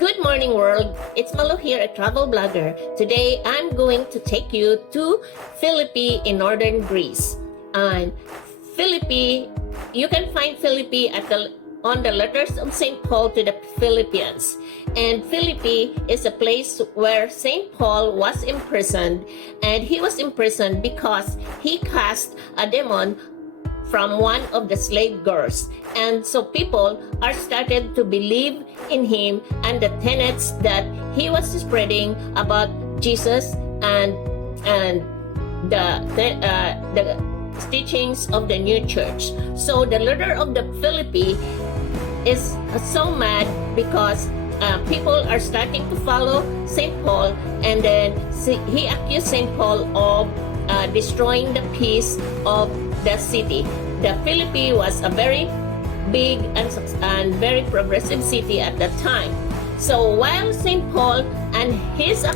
Good morning, world. It's Malo here, a travel blogger. Today, I'm going to take you to Philippi in northern Greece. And Philippi, you can find Philippi on the letters of St. Paul to the Philippians. And Philippi is a place where St. Paul was imprisoned. And he was imprisoned because he cast a demon from one of the slave girls. And so people are started to believe in him and the tenets that he was spreading about Jesus and the teachings of the new church. So the leader of the Philippi is so mad because people are starting to follow St. Paul, and then he accused St. Paul of destroying the peace of the city. The Philippi was a very big and very progressive city at that time. So while St. Paul and his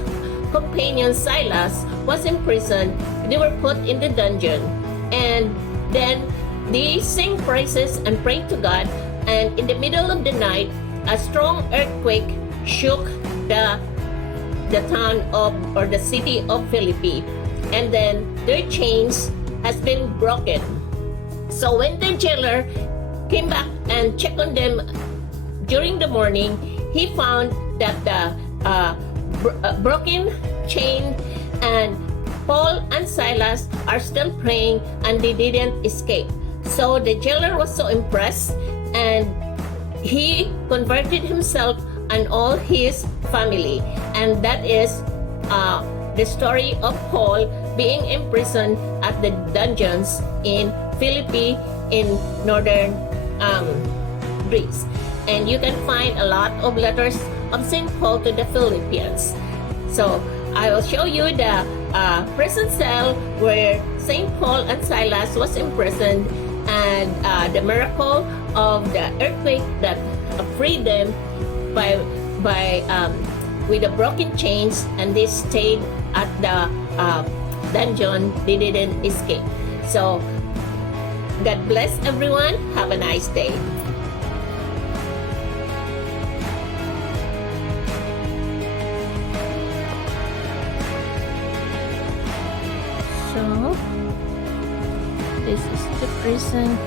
companion Silas was in prison, they were put in the dungeon. And then they sang praises and prayed to God. And in the middle of the night, a strong earthquake shook the town or the city of Philippi. And then their chains has been broken. So when the jailer came back and checked on them during the morning, he found that the broken chain and Paul and Silas are still praying and they didn't escape. So the jailer was so impressed and he converted himself and all his family. And that is the story of Paul being imprisoned at the dungeons in Philippi in northern Greece. And you can find a lot of letters of St. Paul to the Philippians. So I will show you the prison cell where St. Paul and Silas was imprisoned, and the miracle of the earthquake that freed them with the broken chains, and they stayed at the dungeon. They didn't escape. So God bless everyone. Have a nice day. So this is the prison.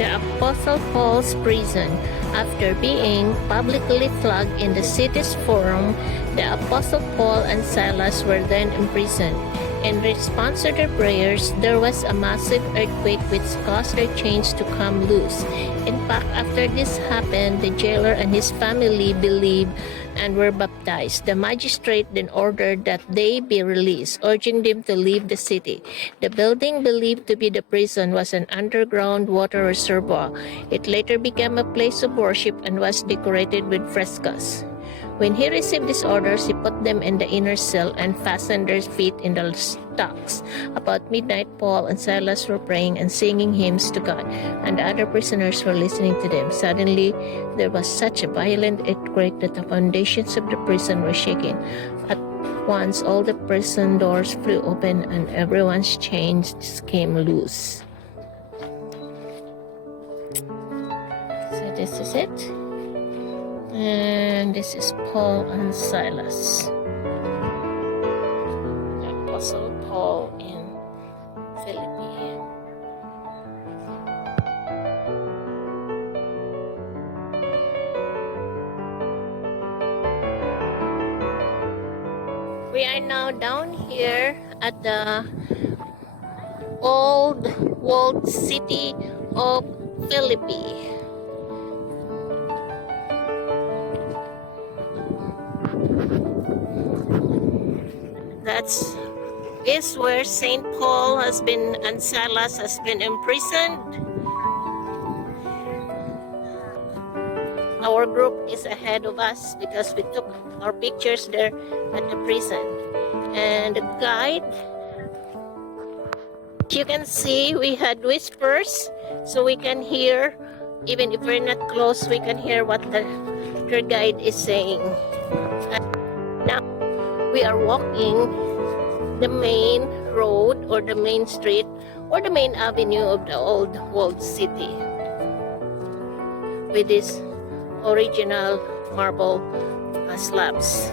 The Apostle Paul's prison. After being publicly flogged in the city's forum, the Apostle Paul and Silas were then imprisoned. In response to their prayers, there was a massive earthquake which caused their chains to come loose. In fact, after this happened, the jailer and his family believed and were baptized. The magistrate then ordered that they be released, urging them to leave the city. The building believed to be the prison was an underground water reservoir. It later became a place of worship and was decorated with frescoes. When he received these orders, he put them in the inner cell and fastened their feet in the stocks. About midnight, Paul and Silas were praying and singing hymns to God, and the other prisoners were listening to them. Suddenly, there was such a violent earthquake that the foundations of the prison were shaken. At once, all the prison doors flew open and everyone's chains came loose. So this is it. And this is Paul and Silas. The Apostle Paul in Philippi. We are now down here at the old walled city of Philippi. That's is where Saint Paul has been and Silas has been imprisoned. Our group is ahead of us because we took our pictures there at the prison. And the guide, you can see we had whispers so we can hear, even if we're not close, we can hear what the tour guide is saying. And now we are walking the main road or the main street or the main avenue of the old walled city with this original marble slabs.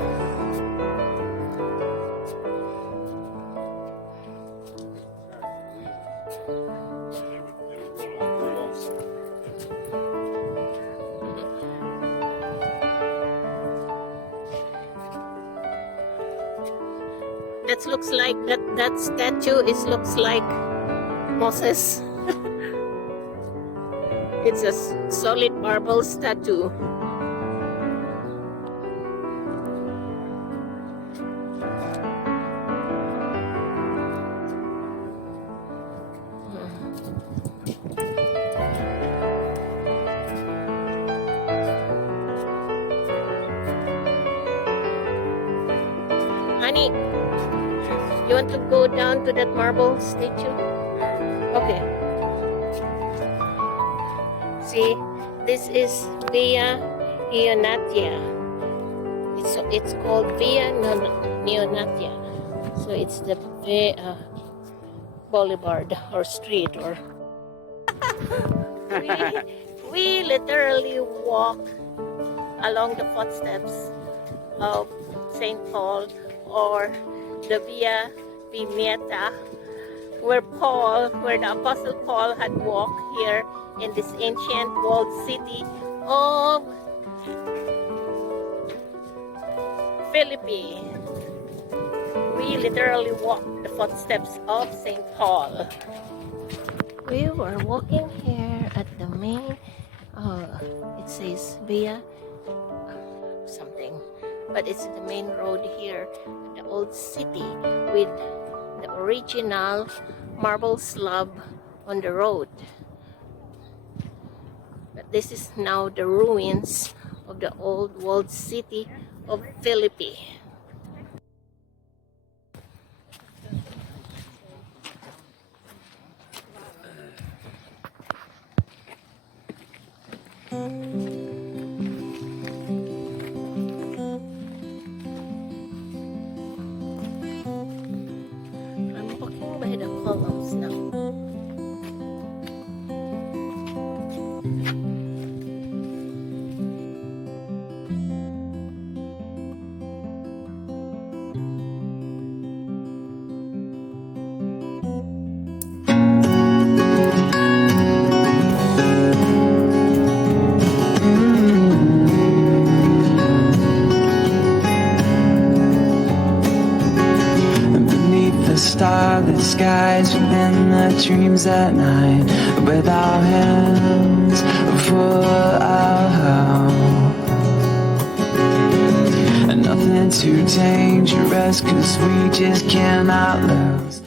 That looks like that statue looks like Moses. It's a solid marble statue. Honey, you want to go down to that marble statue? Okay. See, this is Via Neonatia. It's called Via Neonatia. So it's the boulevard or street or. we literally walk along the footsteps of Saint Paul or the Via Vignetta, where the Apostle Paul had walked here in this ancient walled city of Philippi. We literally walk the footsteps of Saint Paul. We were walking here at the main, it says Via something, but it's the main road here, the old city with the original marble slab on the road. But this is now the ruins of the old walled city of Philippi. I'm walking by the columns now. Starless skies within the dreams at night, with our hands full of hope, and nothing too dangerous, 'cause we just cannot lose.